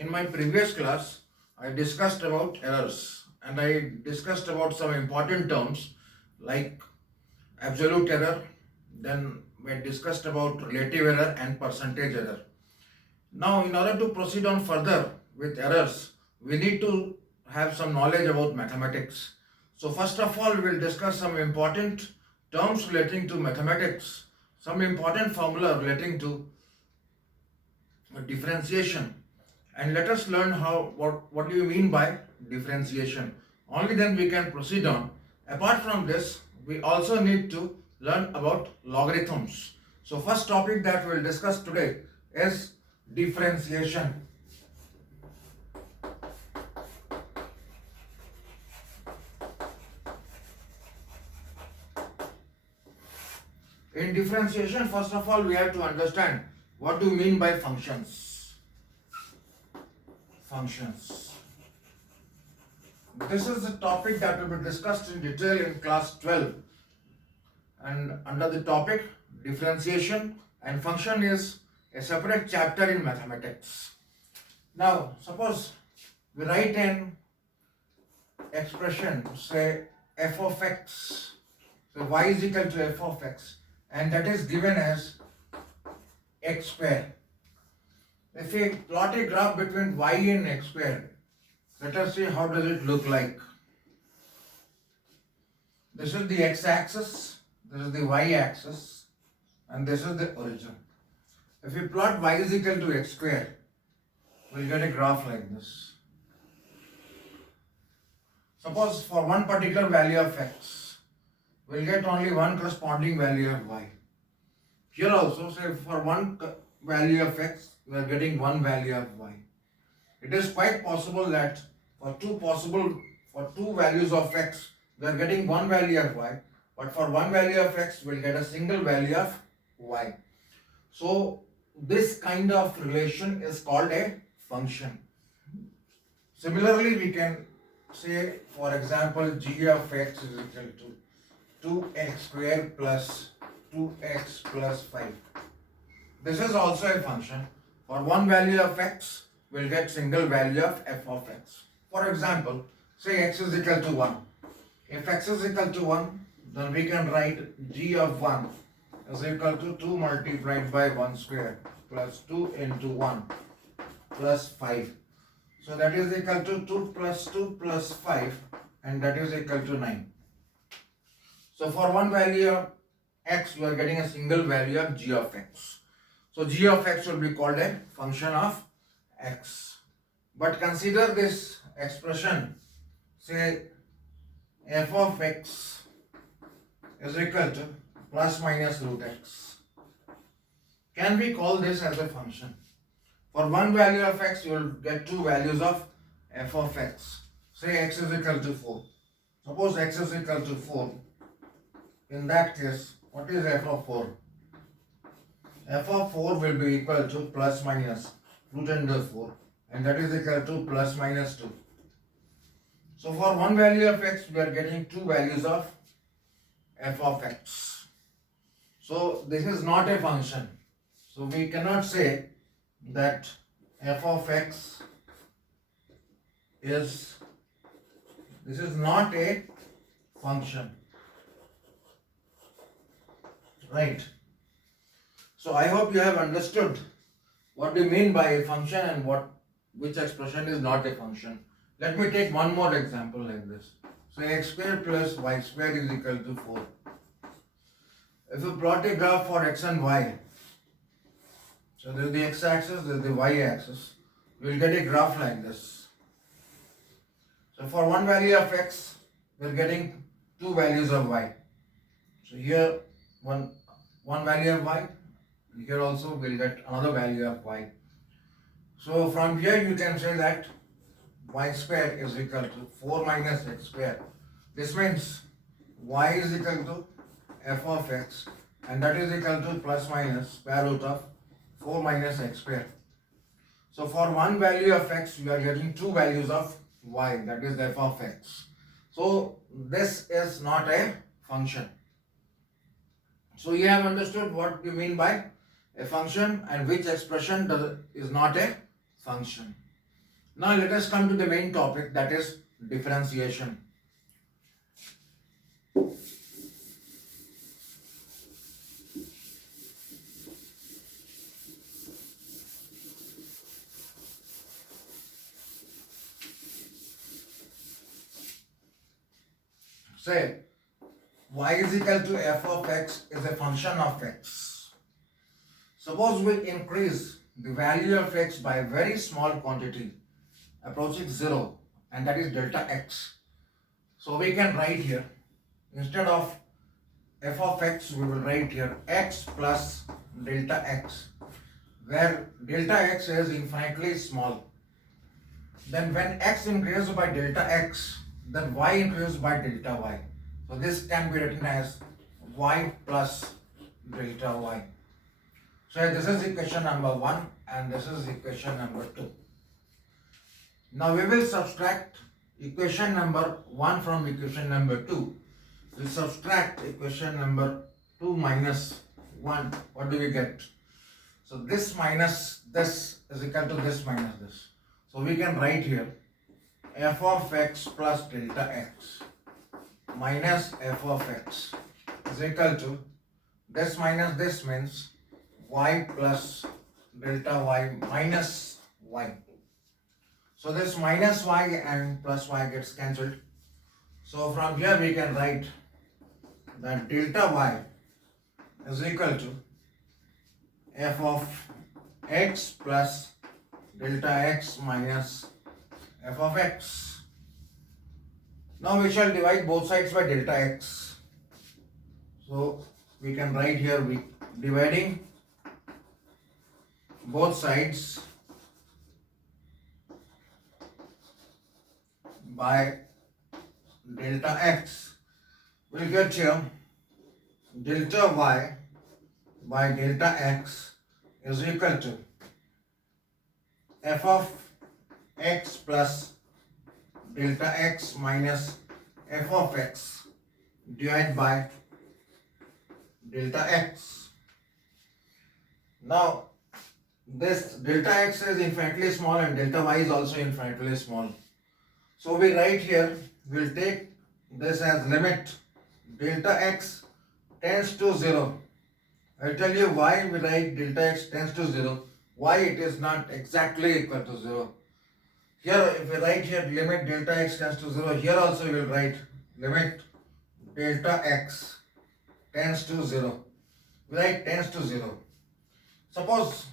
In my previous class, I discussed about errors and I discussed about some important terms like absolute error, then we discussed about relative error and percentage error. Now, in order to proceed on further with errors, we need to have some knowledge about mathematics. So, first of all, we will discuss some important terms relating to mathematics, some important formula relating to differentiation, and let us learn what do you mean by differentiation. Only then we can proceed on. Apart from this, we also need to learn about logarithms. So first topic that we will discuss today is differentiation. In differentiation, first of all, we have to understand what do you mean by functions. Functions. This is a topic that will be discussed in detail in class 12. And under the topic differentiation and function is a separate chapter in mathematics. Now, suppose we write an expression, say f of x, so y is equal to f of x, and that is given as x square. If we plot a graph between y and x square, let us see how does it look like. This is the x-axis, this is the y-axis, and this is the origin. If we plot y is equal to x square, we'll get a graph like this. Suppose for one particular value of x, we'll get only one corresponding value of y. Here also, say for one value of x, we are getting one value of y. It is quite possible that for two values of x, we are getting one value of y, but for one value of x, we'll get a single value of y. So this kind of relation is called a function. Similarly, we can say, for example, g of x is equal to 2x square plus 2x plus 5. This is also a function. For one value of x, we'll get single value of f of x. For example, say x is equal to 1. If x is equal to 1, then we can write g of 1 is equal to 2 multiplied by 1 square plus 2 into 1 plus 5. So that is equal to 2 plus 2 plus 5, and that is equal to 9. So for one value of x, we are getting a single value of g of x. So g of x will be called a function of x. But consider this expression, say f of x is equal to plus minus root x. Can we call this as a function? For one value of x, you will get two values of f of x. Say x is equal to 4. Suppose x is equal to 4. In that case, what is f of 4? F of 4 will be equal to plus minus root under 4, and that is equal to plus minus 2. So for one value of x, we are getting two values of f of x. So this is not a function. So we cannot say that f of x is, this is not a function. Right. So I hope you have understood what do you mean by a function and which expression is not a function. Let me take one more example like this. So x square plus y square is equal to 4. If you plot a graph for x and y, so there is the x-axis, there is the y-axis, we will get a graph like this. So for one value of x, we are getting two values of y. So here one value of y, here also we will get another value of y. So from here you can say that y square is equal to 4 minus x square. This means y is equal to f of x, and that is equal to plus minus square root of 4 minus x square. So for one value of x, we are getting two values of y, that is f of x. So this is not a function. So you have understood what you mean by a function and which expression is not a function. Now let us come to the main topic, that is differentiation. Say y is equal to f of x is a function of x. Suppose we increase the value of x by a very small quantity approaching 0, and that is delta x. So we can write here, instead of f of x, we will write here x plus delta x, where delta x is infinitely small. Then when x increases by delta x, then y increases by delta y. So this can be written as y plus delta y. So this is equation number 1 and this is equation number 2. Now we will subtract equation number 1 from equation number 2. We subtract equation number 2 minus 1. What do we get? So this minus this is equal to this minus this. So we can write here f of x plus delta x minus f of x is equal to this minus this, means y plus delta y minus y. So this minus y and plus y gets cancelled. So from here we can write that delta y is equal to f of x plus delta x minus f of x. Now we shall divide both sides by delta x. So we can write here, we dividing both sides by delta x. We'll get here delta y by delta x is equal to f of x plus delta x minus f of x divided by delta x. Now this delta x is infinitely small and delta y is also infinitely small. So we write here, we'll take this as limit delta x tends to 0. I'll tell you why we write delta x tends to 0, why it is not exactly equal to 0. Here if we write here limit delta x tends to 0, here also we will write limit delta x tends to 0. We write tends to 0. Suppose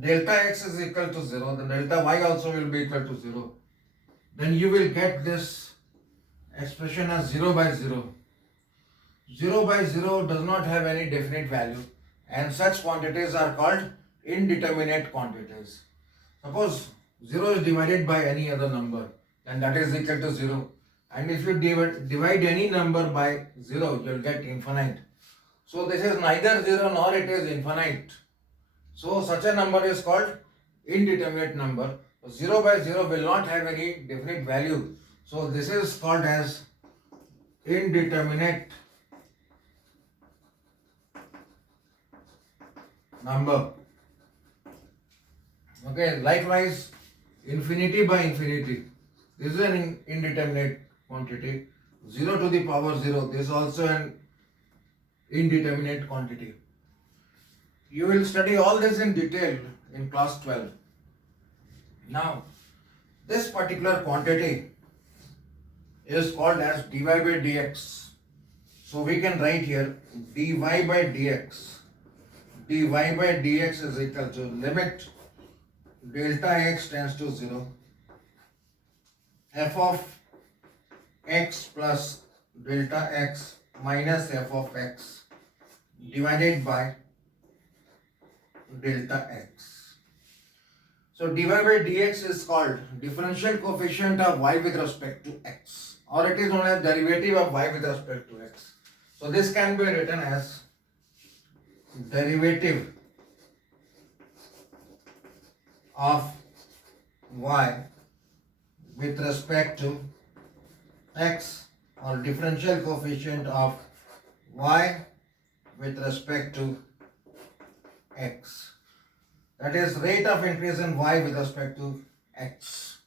delta x is equal to 0, then delta y also will be equal to 0. Then you will get this expression as 0 by 0. 0 by 0 does not have any definite value, and such quantities are called indeterminate quantities. Suppose 0 is divided by any other number, then that is equal to 0. And if you divide any number by 0, you will get infinite. So this is neither 0 nor it is infinite. So such a number is called indeterminate number. 0 by 0 will not have any definite value. So this is called as indeterminate number. Okay, likewise infinity by infinity, this is an indeterminate quantity. 0 to the power 0, this is also an indeterminate quantity. You will study all this in detail in class 12. Now, this particular quantity is called as dy by dx. So we can write here dy by dx. dy by dx is equal to limit delta x tends to 0, f of x plus delta x minus f of x divided by delta x. So dy by dx is called differential coefficient of y with respect to x, or it is known as derivative of y with respect to x. So this can be written as derivative of y with respect to x, or differential coefficient of y with respect to x. That is rate of increase in y with respect to x.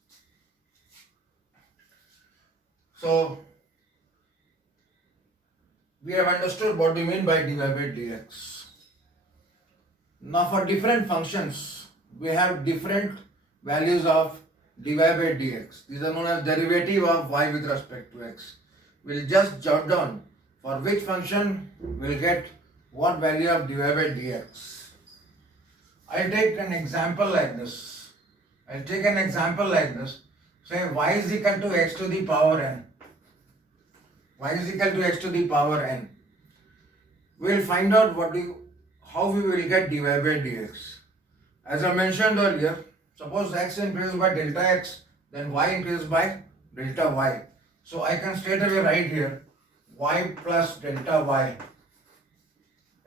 So we have understood what we mean by dy by dx. Now for different functions, we have different values of dy by dx. These are known as derivative of y with respect to x. We'll just jot down for which function we'll get what value of dy by dx. I'll take an example like this. Say y is equal to x to the power n. Y is equal to x to the power n. We'll find out how we will get dy by dx. As I mentioned earlier, suppose x increases by delta x, then y increases by delta y. So I can straight away write here y plus delta y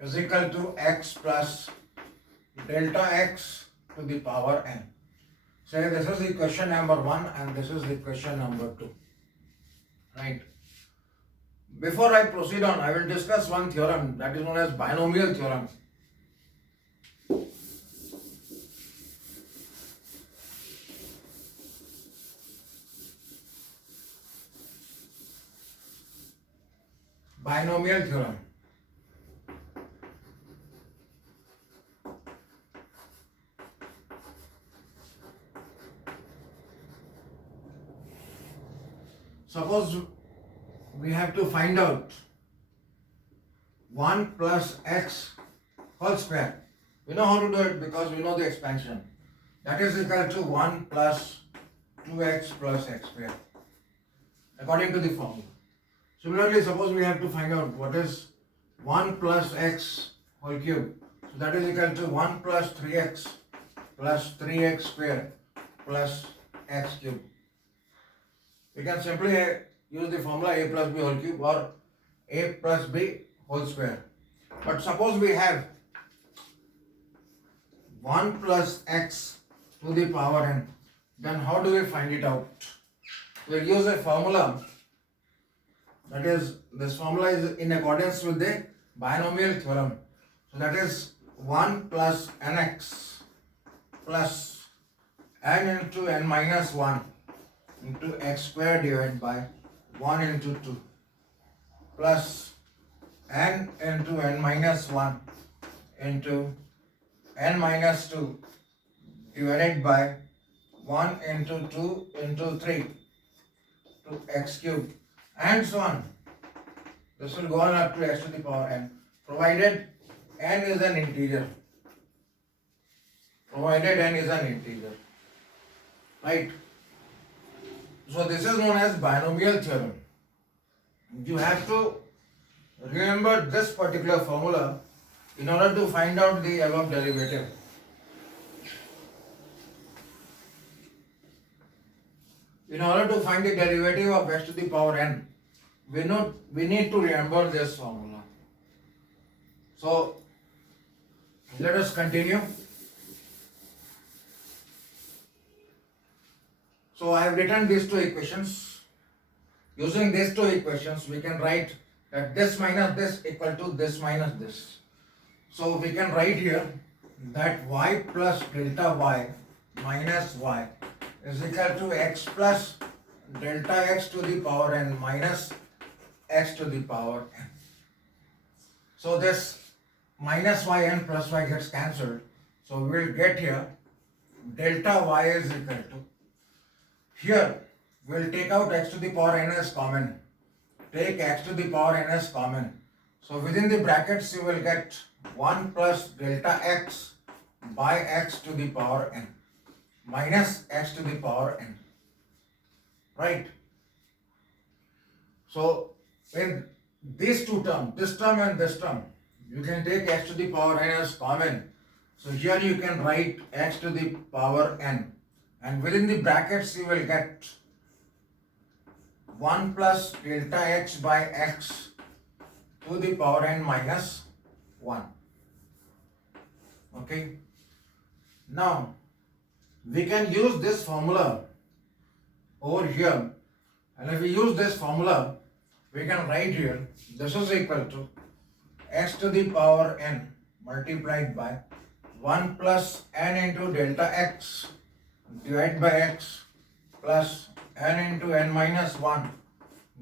is equal to x plus delta x to the power n. Say this is the question number 1 and this is the question number 2. Right. Before I proceed on, I will discuss one theorem that is known as binomial theorem. Binomial theorem. Suppose we have to find out 1 plus x whole square. We know how to do it because we know the expansion. That is equal to 1 plus 2x plus x square according to the formula. Similarly, suppose we have to find out what is 1 plus x whole cube. So that is equal to 1 plus 3x plus 3x square plus x cube. We can simply use the formula a plus b whole cube or a plus b whole square. But suppose we have 1 plus x to the power n, then how do we find it out? We'll use a formula. That is, this formula is in accordance with the binomial theorem. So that is 1 plus nx plus n into n minus 1 into x square divided by 1 into 2 plus n into n minus 1 into n minus 2 divided by 1 into 2 into 3 to x cube and so on. This will go on up to x to the power n, provided n is an integer. Right? So this is known as binomial theorem. You have to remember this particular formula in order to find out the above derivative. In order to find the derivative of x to the power n, we need to remember this formula. So let us continue. So I have written these two equations. Using these two equations, we can write that this minus this equal to this minus this. So we can write here that y plus delta y minus y is equal to x plus delta x to the power n minus x to the power n. So this minus yn plus y gets cancelled. So we will get here delta y is equal to, here we will take out x to the power n as common. Take x to the power n as common. So within the brackets you will get 1 plus delta x by x to the power n minus x to the power n. Right? So in these two terms, this term and this term, you can take x to the power n as common. So here you can write x to the power n, and within the brackets you will get 1 plus delta x by x to the power n minus 1. Okay. Now we can use this formula over here, and if we use this formula, we can write here this is equal to x to the power n multiplied by 1 plus n into delta x divided by x plus n into n minus 1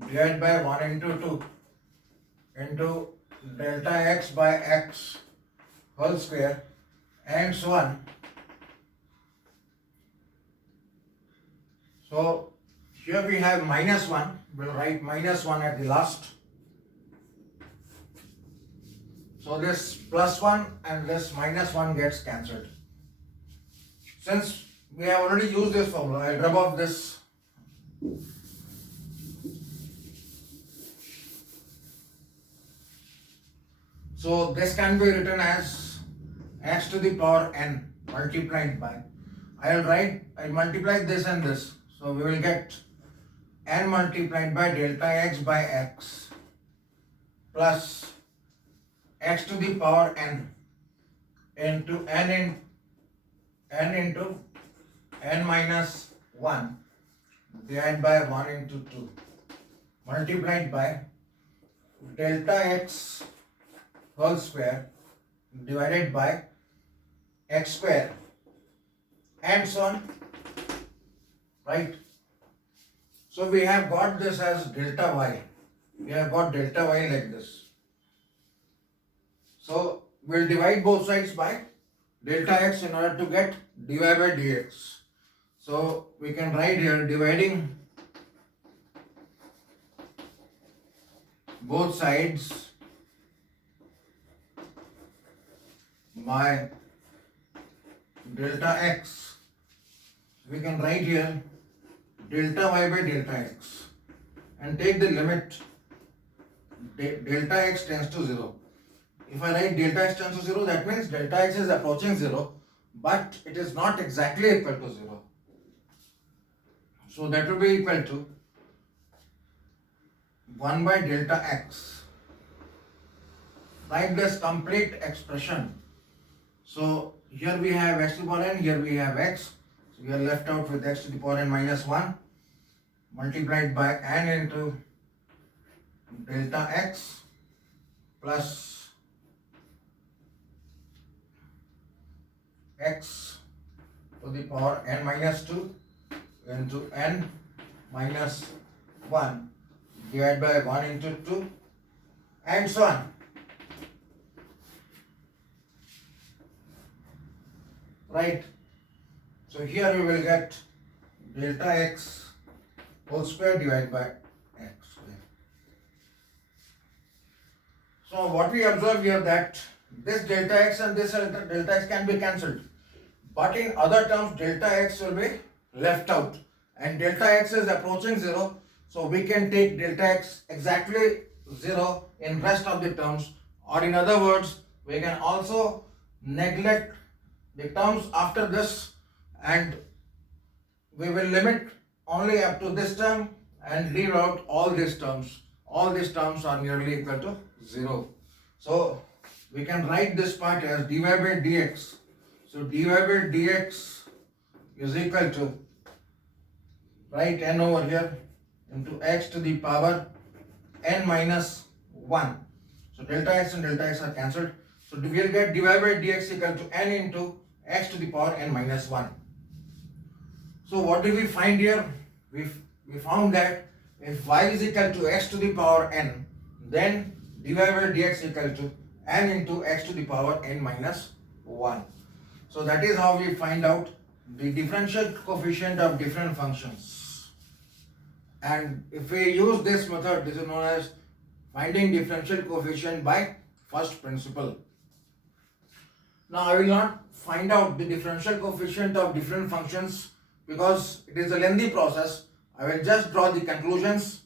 divided by 1 into 2 into delta x by x whole square and so on. So here we have minus 1, we'll write minus 1 at the last. So this plus 1 and this minus 1 gets cancelled. Since we have already used this formula, I'll rub off this. So this can be written as x to the power n multiplied by. I'll multiply this and this. So we will get n multiplied by delta x by x plus x to the power n into n into n minus 1 divided by 1 into 2 multiplied by delta x whole square divided by x square and so on, right? So we have got this as delta y. We have got delta y like this. So we'll divide both sides by delta x in order to get dy by dx. So we can write here dividing both sides by delta x. We can write here delta y by delta x and take the limit delta x tends to 0. If I write delta x tends to 0, that means delta x is approaching 0, but it is not exactly equal to 0. So that will be equal to 1 by delta x. Write this complete expression. So here we have x to the power n, here we have x. So we are left out with x to the power n minus 1 multiplied by n into delta x plus x to the power n minus 2 into n minus 1 divided by 1 into 2 and so on. Right? So here we will get delta x whole square divided by x square. So what we observe here that this delta x and this delta x can be cancelled, but in other terms delta x will be left out and delta x is approaching 0, so we can take delta x exactly 0 in rest of the terms, or in other words we can also neglect the terms after this and we will limit only up to this term and leave out all these terms. All these terms are nearly equal to 0. So we can write this part as dy by dx. So dy by dx is equal to, write n over here, into x to the power n minus 1. So delta x and delta x are cancelled. So we will get dy by dx equal to n into x to the power n minus 1. So what did we find here? We found that if y is equal to x to the power n, then dy by dx equal to n into x to the power n minus 1. So that is how we find out the differential coefficient of different functions. And if we use this method, this is known as finding differential coefficient by first principle. Now I will not find out the differential coefficient of different functions because it is a lengthy process. I will just draw the conclusions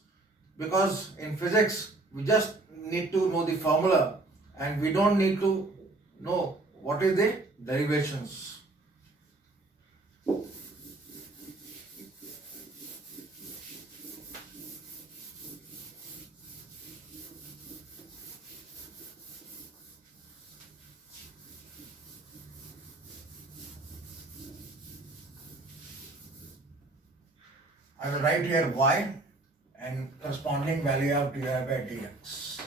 because in physics we just need to know the formula and we don't need to know what is the derivations. I will write here y and corresponding value of dy by dx.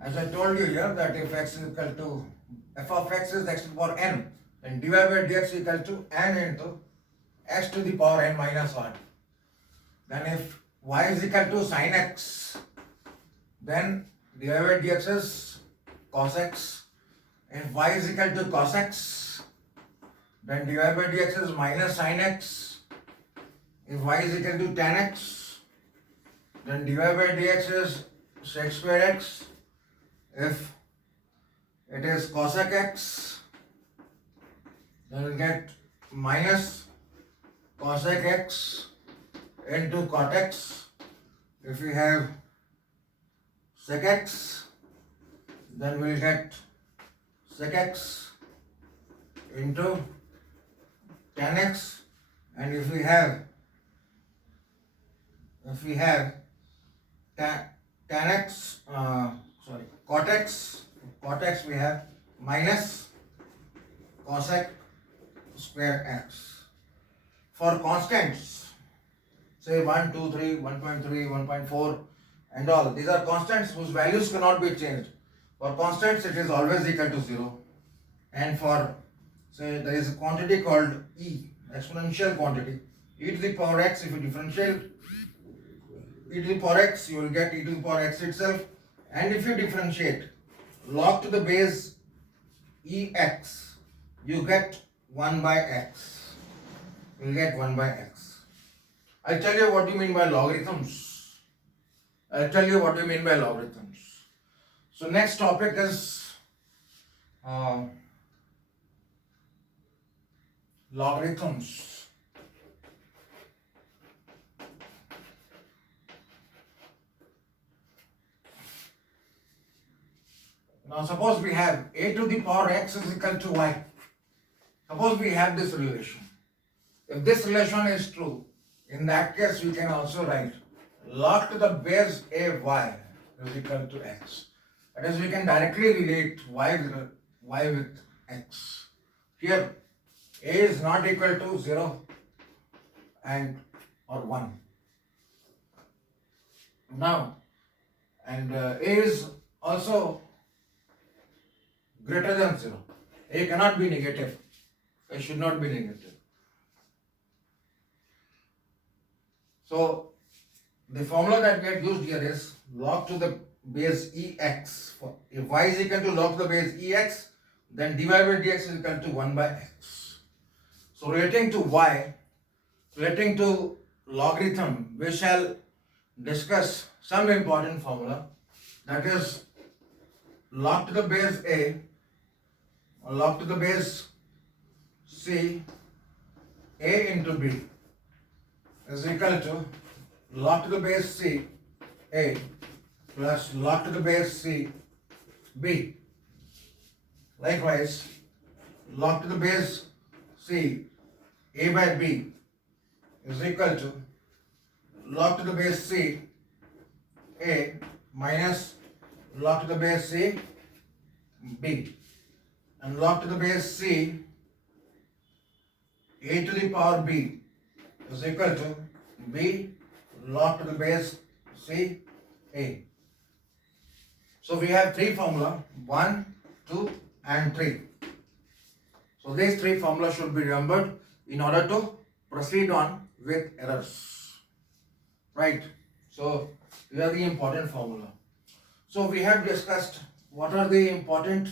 As I told you here that if x is equal to, f of x is x to the power n, then dy by dx is equal to n into x to the power n minus 1. Then if y is equal to sin x, then dy by dx is cos x. If y is equal to cos x, then dy by dx is minus sin x. If y is equal to tan x, then dy by dx is sec square x. If it is cosec x, then we get minus cosec x into cot x. If we have sec x, then we'll get sec x into tan x. And if we have tan x, cot x we have minus cosec square x. For constants, say 1, 2, 3, 1.3, 1.4 and all, these are constants whose values cannot be changed. For constants it is always equal to 0. And for, say, there is a quantity called e, exponential quantity, e to the power x. If you differentiate e to the power x, you will get e to the power x itself. And if you differentiate log to the base ex, you get 1 by x. You will get 1 by x. I'll tell you what you mean by logarithms. So next topic is logarithms. Now suppose we have a to the power x is equal to y. Suppose we have this relation. If this relation is true, in that case we can also write log to the base a y is equal to x. That is, we can directly relate y with x. Here a is not equal to 0 and or 1. Now, and a is also greater than 0. A cannot be negative. A should not be negative. So the formula that we had used here is log to the base ex. If y is equal to log to the base ex, then dy by dx is equal to 1 by x. So relating to logarithm, we shall discuss some important formula, that is log to the base a or log to the base c a into b is equal to log to the base c a plus log to the base c b. Likewise, log to the base c a by b is equal to log to the base c a minus log to the base c b, and log to the base c a to the power b is equal to b log to the base c a. So we have three formula, 1, 2 and 3. So these three formulas should be remembered in order to proceed on with errors. Right? So these are the important formula. So we have discussed what are the important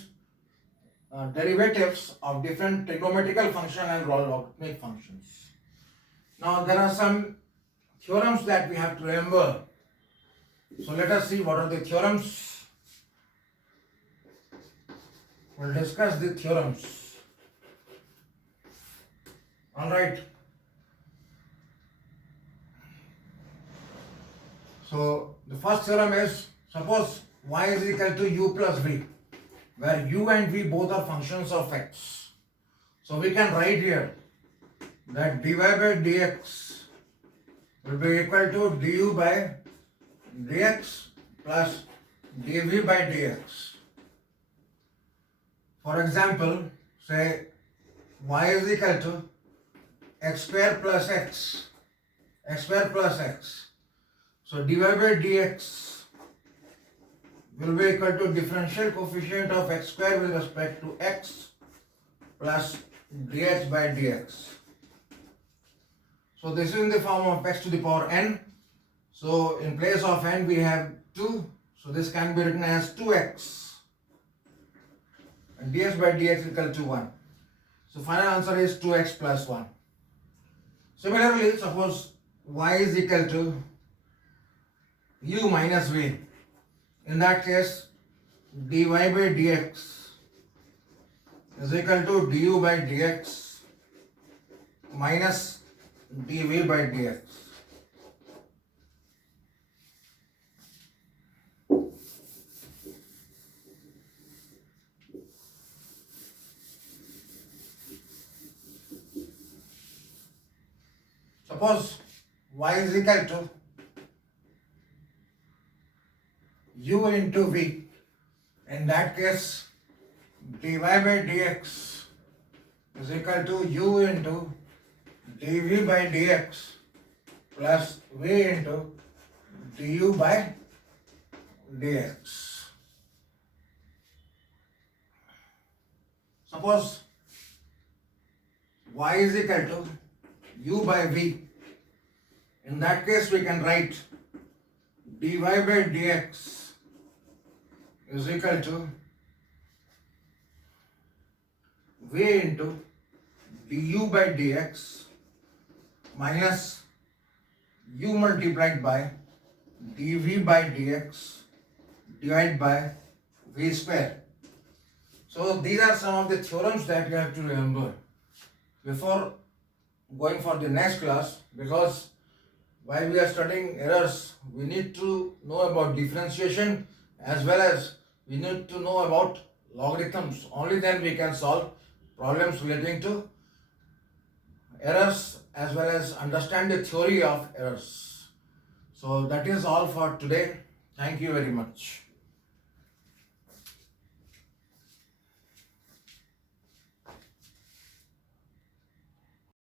derivatives of different trigonometrical function and logarithmic functions. Now there are some theorems that we have to remember. So let us see what are the theorems. We'll discuss the theorems. Alright. So the first theorem is, suppose y is equal to u plus v, where u and v both are functions of x. So we can write here that dy by dx will be equal to du by dx plus dv by dx. For example, say y is equal to x square plus x, So dy by dx will be equal to differential coefficient of x square with respect to x plus dx by dx. So this is in the form of x to the power n. So in place of n we have 2. So this can be written as 2x. And dx by dx is equal to 1. So final answer is 2x plus 1. Similarly, suppose y is equal to u minus v. In that case, dy by dx is equal to du by dx minus dv by dx. Suppose y is equal to u into v. In that case, dy by dx is equal to u into dv by dx plus v into du by dx. Suppose y is equal to u by v. In that case, we can write dy by dx is equal to v into du by dx minus u multiplied by dv by dx divided by v square. So these are some of the theorems that you have to remember before going for the next class, because while we are studying errors, we need to know about differentiation as well as we need to know about logarithms. Only then we can solve problems relating to errors as well as understand the theory of errors. So that is all for today. Thank you very much.